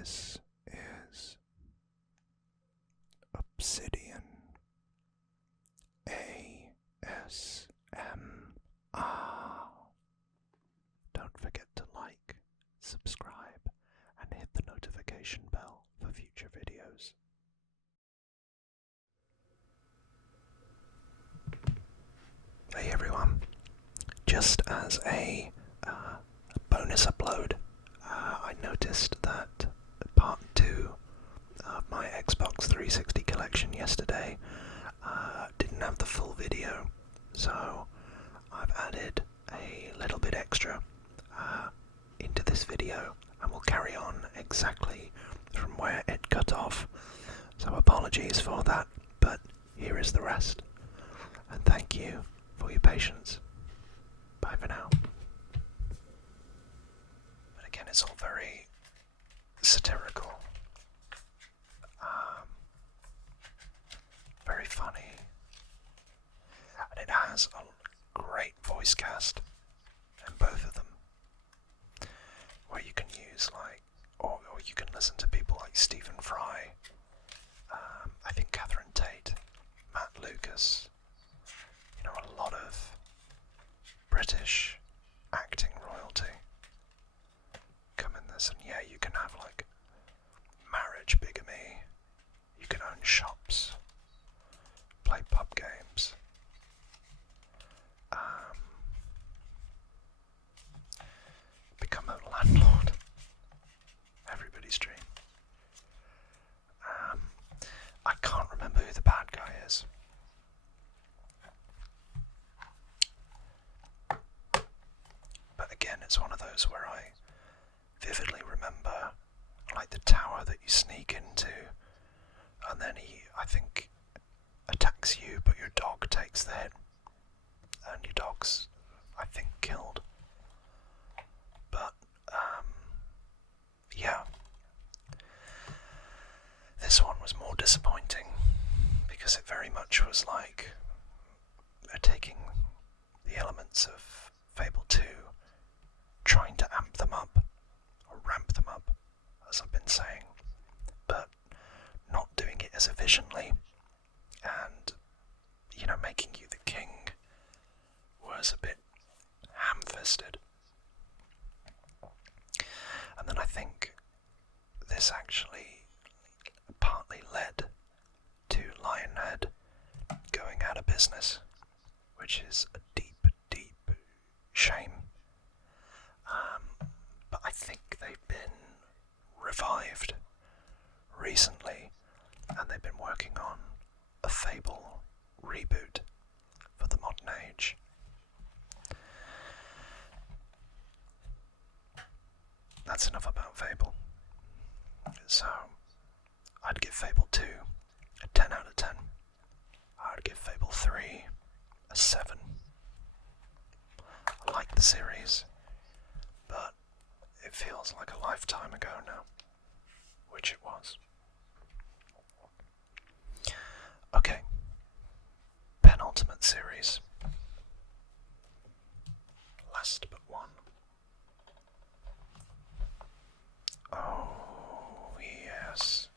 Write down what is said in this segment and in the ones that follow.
This is Obsidian ASMR. Don't forget to like, subscribe, and hit the notification bell for future videos. Hey everyone, just as a bonus upload, I noticed that part 2 of my Xbox 360 collection yesterday didn't have the full video, so I've added a little bit extra into this video and we'll carry on exactly from where it cut off. So apologies for that, but here is the rest. And thank you for your patience. Bye for now. But again, it's all very satirical, very funny, and it has a great voice cast in both of them, where you can use or you can listen to people like Stephen Fry, I think Catherine Tate, Matt Lucas, a lot of British acting royalty come in this, and yeah, you can have marriage bigamy, you can own shops, play pub games, become a landlord, everybody's dream. I can't remember who the bad guy is. But again, it's one of those where I vividly remember the tower that you sneak into, and then he, I think, attacks you, but your dog takes the hit, and your dog's, I think, killed. But, yeah. This one was more disappointing, because it very much was like taking the elements of Fable 2, trying to amp them up, or ramp them up, as I've been saying, but not doing it as efficiently, and, making you the king was a bit ham-fisted. And then I think this actually partly led to Lionhead going out of business, which is a deep, deep shame. But I think they've been revived recently, and they've been working on a Fable reboot for the modern age. That's enough about Fable. So, I'd give Fable 2 a 10 out of 10. I'd give Fable 3 a 7. I like the series, but it feels like a lifetime ago now, which it was. Okay, penultimate series. Last but one. Oh, yes.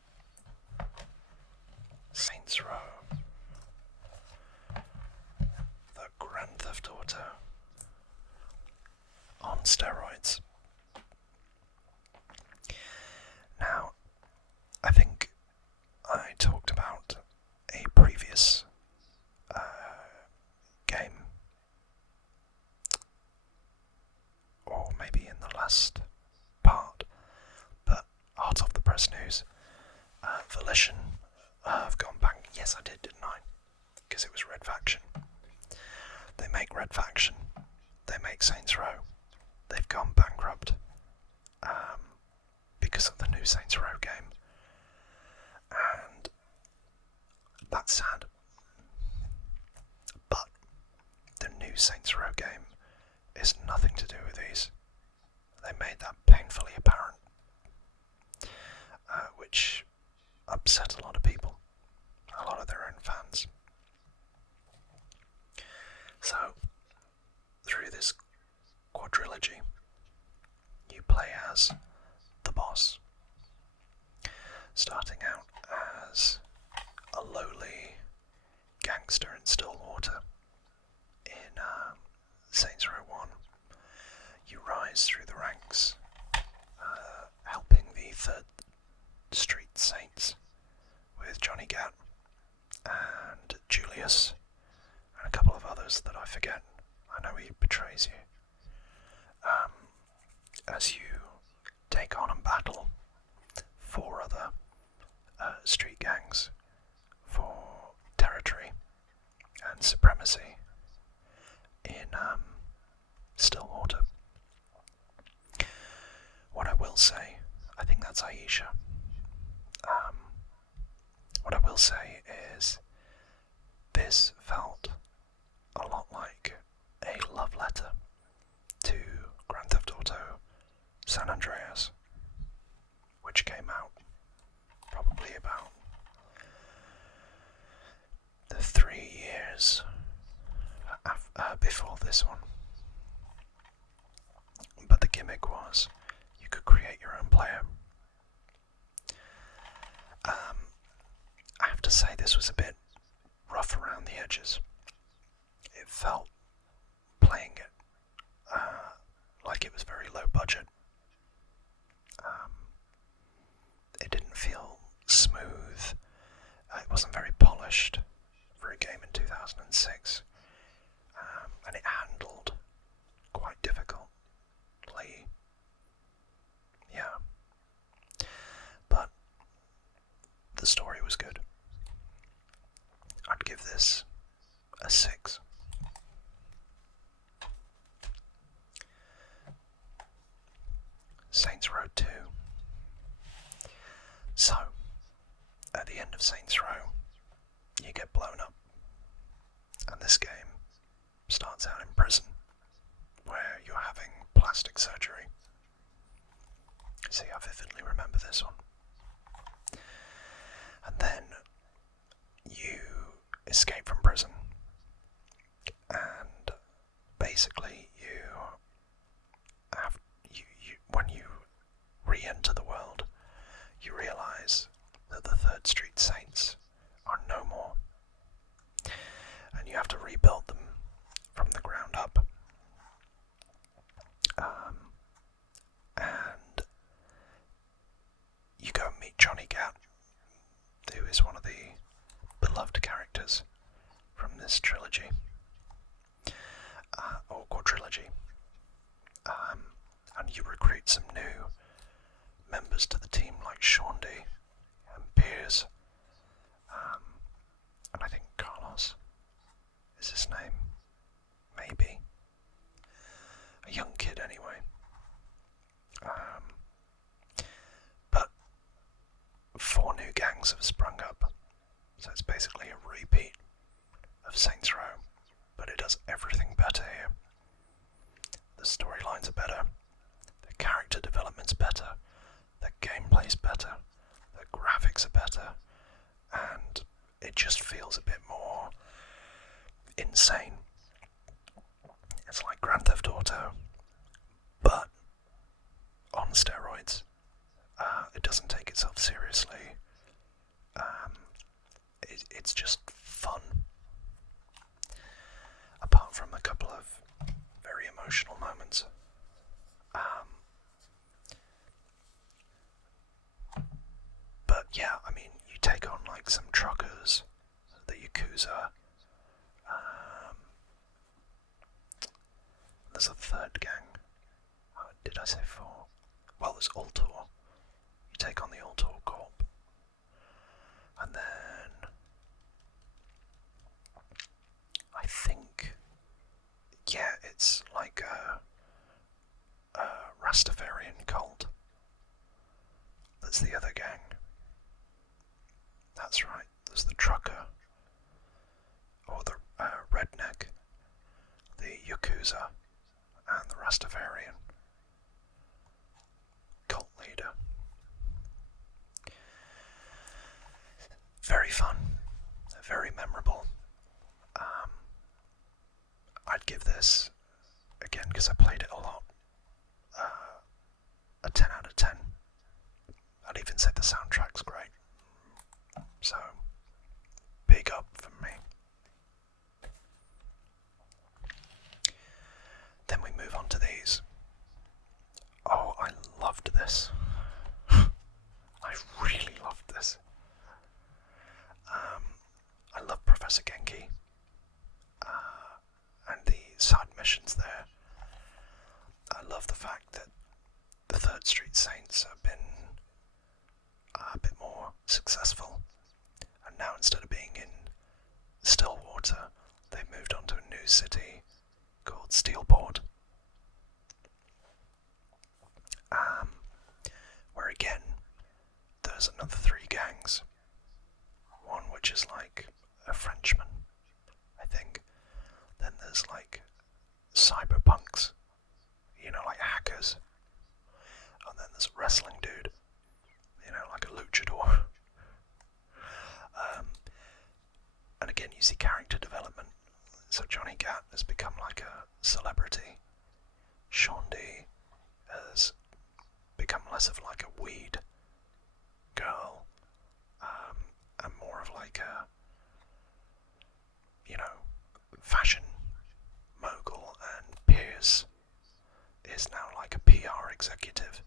Saints Row. The Grand Theft Auto. On steroids. Now, I think I talked about a previous game, or maybe in the last part, but hot off the press news, Volition have gone back. Yes, I did, didn't I? Because it was Red Faction. They make Red Faction, they make Saints Row. They've gone bankrupt because of the new Saints Row game, and that's sad. But the new Saints Row game is nothing to do with these. They made that painfully apparent, which upset a lot of people, a lot of their own fans. So, through this quadrilogy, you play as the boss, street gangs for territory and supremacy in Stillwater. What I will say, I think that's Aisha. What I will say is this felt a lot like a love letter to Grand Theft Auto San Andreas, which came out probably about the 3 years before this one. But the gimmick was you could create your own player. I have to say this was a bit rough around the edges. It felt, playing it, like it was very low budget. It didn't feel smooth. It wasn't very polished for a game in 2006. And it handled quite difficultly. Yeah. But the story was good. I'd give this a 6. Saints Row 2. So, at the end of Saints Row, you get blown up. And this game starts out in prison, where you're having plastic surgery. See, I vividly remember this one. And then you escape from prison, and basically when you re-enter the world, you realise that the Third Street Saints are no more, and you have to rebuild them from the ground up. And you go and meet Johnny Gat, who is one of the beloved characters from this trilogy, or quadrilogy, and you recruit some new members to the team like Shaundy and Piers, and I think Carlos is his name, maybe, a young kid anyway. But 4 new gangs have sprung up, so it's basically a repeat of Saints Row, but it does everything better here. The storylines are better, the character development's better, the gameplay's better, the graphics are better, and it just feels a bit more insane. It's like Grand Theft Auto, but on steroids. It doesn't take itself seriously. It's just fun. Apart from a couple of very emotional moments. But yeah, I mean, you take on like some truckers, the Yakuza. There's a third gang. Did I say 4? Well, there's Ultor. You take on the Ultor Corp. And then I think, yeah, it's like a Rastafarian cult. That's the other gang. That's right, there's the trucker, or the redneck, the Yakuza, and the Rastafarian cult leader. Very fun, very memorable. I'd give this, again because I played it a lot, a 10 out of 10. I'd even say the soundtrack's great. So, big up from me. Then we move on to these. Oh, I loved this. I really loved this. I love Professor Genki. And the side missions there. I love the fact that the Third Street Saints have been a bit more successful new city called Steelport, where again there's another 3 gangs. One which is like a Frenchman, I think. Then there's like cyberpunks, like hackers. And then there's a wrestling dude, like a luchador. And again, you see character development. So Johnny Gat has become like a celebrity. Shondi has become less of like a weed girl, and more of like a, fashion mogul, and Piers is now like a PR executive.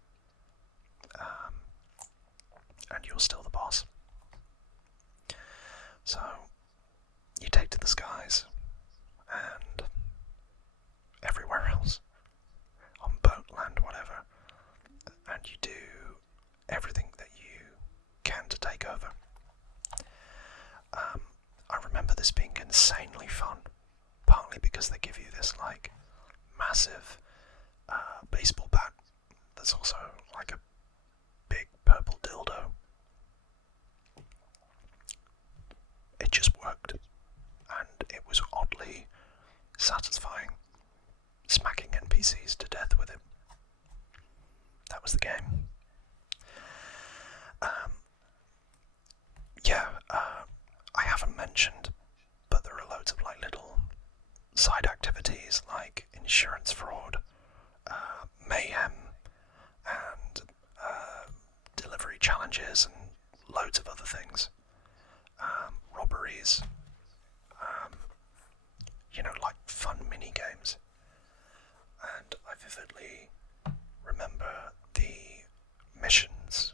And you're still the boss. So you take to the skies and everywhere else, on boat, land, whatever, and you do everything that you can to take over. I remember this being insanely fun, partly because they give you this like massive baseball bat that's also like a big purple dildo. It just worked, and it was oddly satisfying, smacking NPCs to death with it. That was the game. I haven't mentioned, but there are loads of like little side activities like insurance fraud, mayhem, and delivery challenges, and loads of other things. Robberies, like fun mini games. And I vividly remember the missions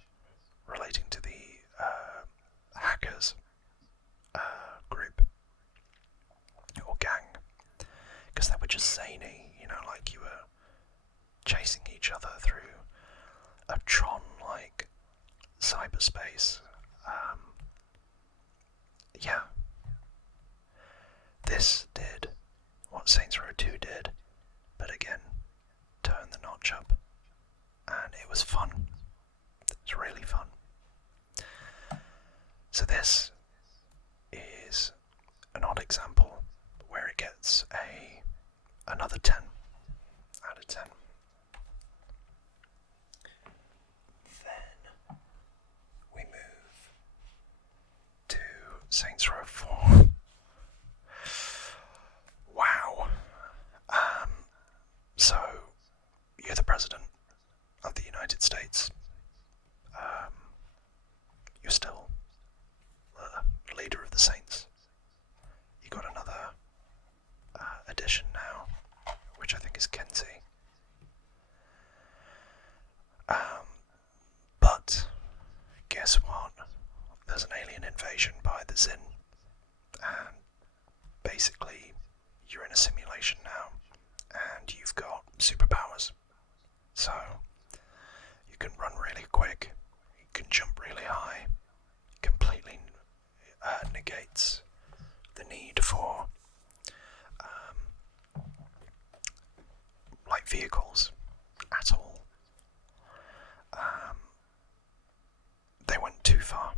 relating to the hackers group or gang, because they were just zany, like you were chasing each other through a Tron-like cyberspace. This did what Saints Row 2 did, but again, turned the notch up, and it was fun. It was really fun. So this is an odd example where it gets another 10 out of 10. Then we move to Saints Row 4. Wow. So, you're the President of the United States. You're still the leader of the Saints. You got another addition now, which I think is Kenzie. But guess what? There's an alien invasion by the Zin, and basically you're in a simulation now, and you've got superpowers. So you can run really quick, you can jump really high, completely negates the need for like vehicles at all. They went too far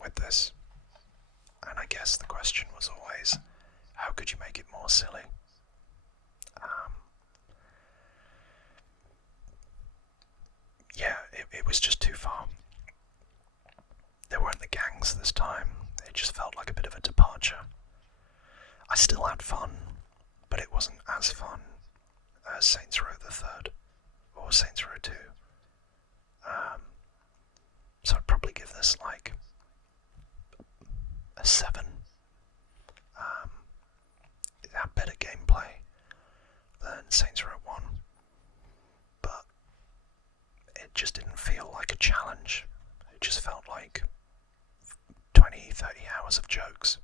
with this, and I guess the question was always, how could you make it more silly? It was just too far. There weren't the gangs this time. It just felt like a bit of a departure. I still had fun, but it wasn't as fun as Saints Row the Third or Saints Row 2. So I'd probably give this like a 7. It had better gameplay than Saints Row 1, but it just didn't feel like a challenge. It just felt like 20, 30 hours of jokes.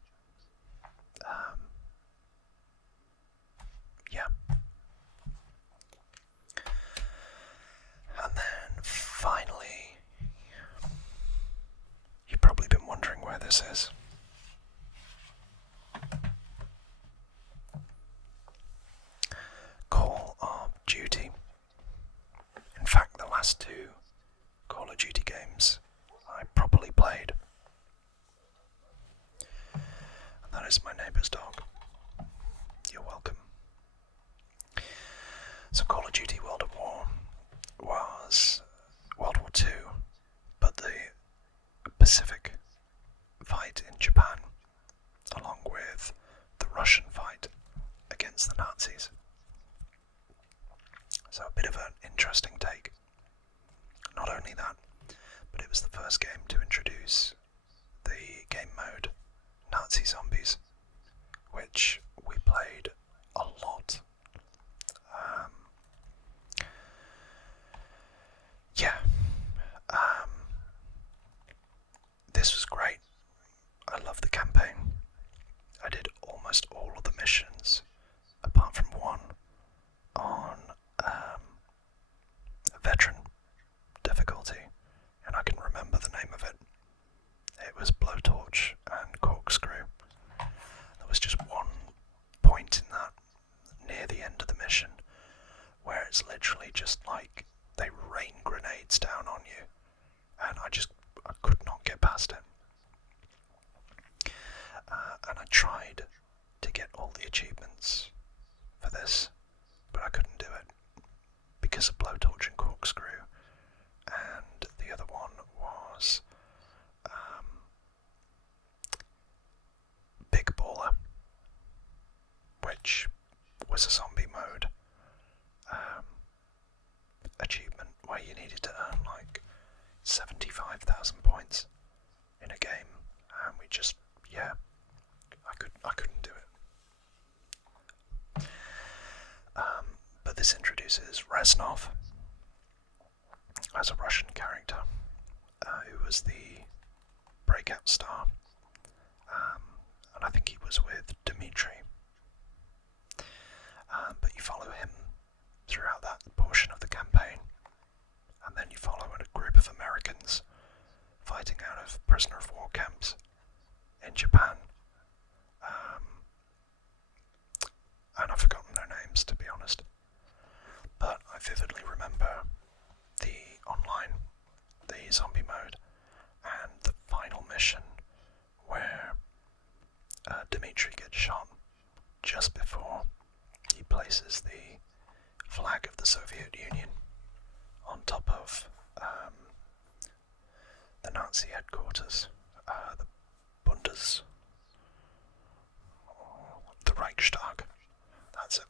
And then finally, you've probably been wondering where this is. a bit of an interesting take. Not only that, but it was the first game to introduce the game mode Nazi Zombies, which we played a lot. This was great. I love the campaign. I did almost all of the missions, apart from one, on a veteran difficulty, and I can remember the name of it. It was Blowtorch and Corkscrew. There was just one point in that, near the end of the mission, where it's literally just like they rain grenades down on you, and I could not get past it. And I tried to get all the achievements for this, but I couldn't do it because of Blowtorch and Corkscrew, and the other one was Big Baller, which was a zombie mode achievement where you needed to earn like 75,000 points in a game, and we just, I couldn't do it. But this introduces Reznov as a Russian character who was the breakout star, and I think he was with Dmitri. But you follow him throughout that portion of the campaign, and then you follow a group of Americans fighting out of prisoner of war camps in Japan. And I've forgotten their names, to be honest. But I vividly remember the online, the zombie mode, and the final mission where Dmitri gets shot just before he places the flag of the Soviet Union on top of the Nazi headquarters, the the Reichstag. That's it.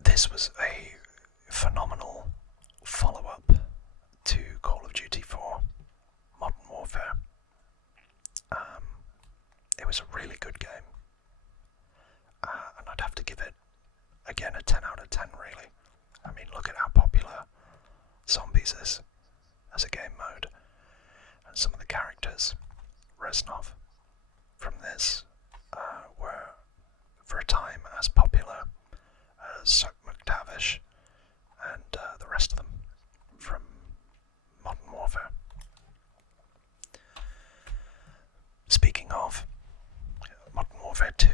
This was a phenomenal follow-up to Call of Duty 4 Modern Warfare. It was a really good game, and I'd have to give it, again, a 10 out of 10 really. I mean, look at how popular Zombies is as a game mode, and some of the characters, Reznov, from this were for a time as popular as Sok McTavish and the rest of them from Modern Warfare. Speaking of, Modern Warfare 2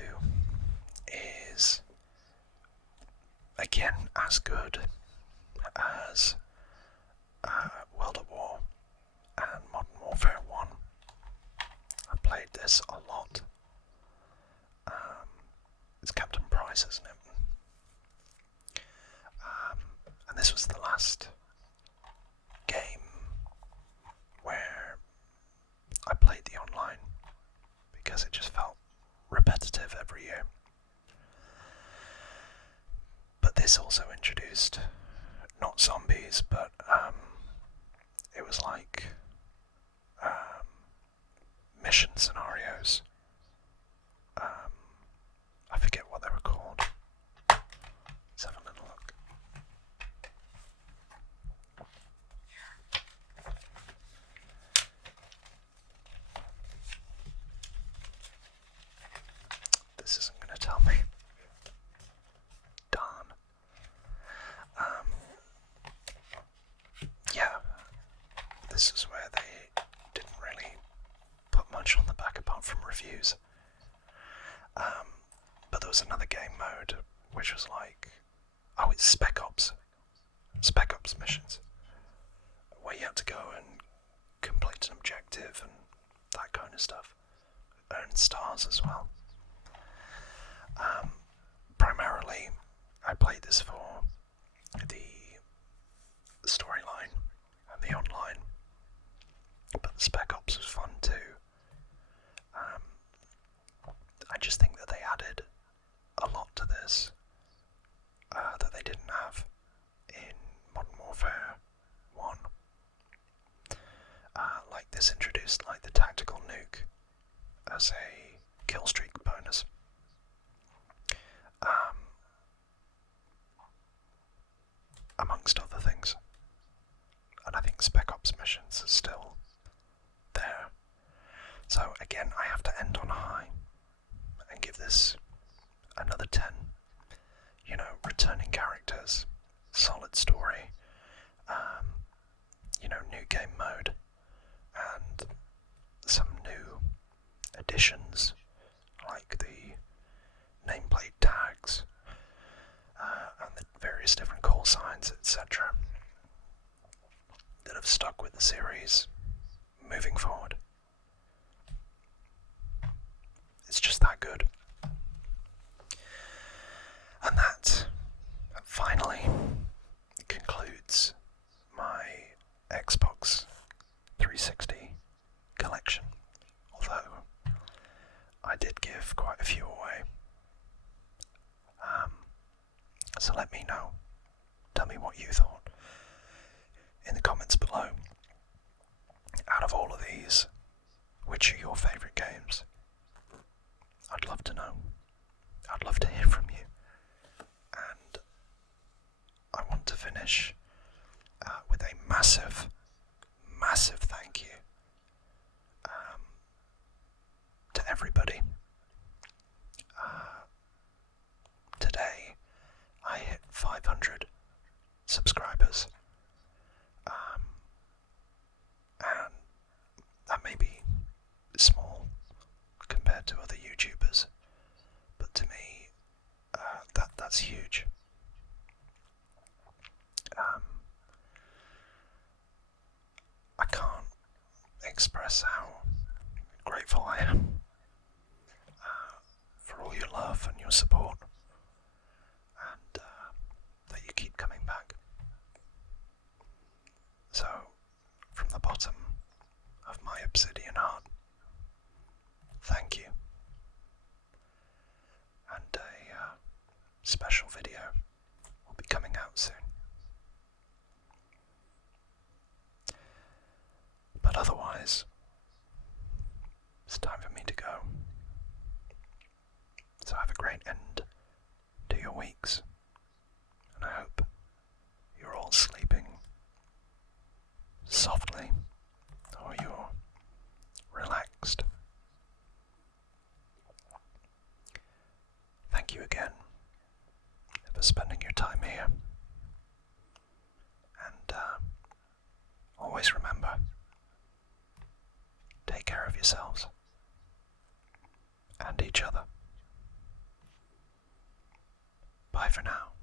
is again as good as World at War and Modern Warfare 1. I played this a lot. It's Captain Price, isn't it? And this was the last game where I played the online because it just felt repetitive every year. But this also introduced not zombies, but it was like mission scenarios. I forget what they were called. Let's have a little look. This isn't going to tell me. Darn. This is where they didn't really put much on the back apart from reviews. But there was another game mode which was like, it's Spec Ops missions, where you had to go and complete an objective and that kind of stuff, earn stars as well. Primarily, I played this for the storyline and the online, but the Spec Ops was fun too. I just think that they added features that they didn't have in Modern Warfare 1. Like this introduced like the tactical nuke as a kill streak bonus. Amongst other things. And I think Spec Ops missions are still there. So again, I have to end on a high and give this another 10. You know, returning characters, solid story, new game mode, and some new additions like the nameplate tags and the various different call signs, etc., that have stuck with the series moving forward. It's just that good. And that finally concludes my Xbox 360 collection. Although I did give quite a few away. So let me know. Tell me what you thought in the comments below. Out of all of these, which are your favourite games? I'd love to know. I'd love to hear from you. And I want to finish with a massive, massive thank you to everybody. Today I hit 500 subscribers, and that may be small compared to other YouTubers, but to me that's huge. I can't express how grateful I am for all your love and your support, and that you keep coming back. So, from the bottom of my Obsidian heart, thank you. And a special video will be coming out soon. But otherwise, it's time for me to go. So have a great end to your weeks, and I hope you're all sleeping softly, or you're relaxed. Thank you again for spending your time here, and always remember, take care of yourselves and each other. Bye for now.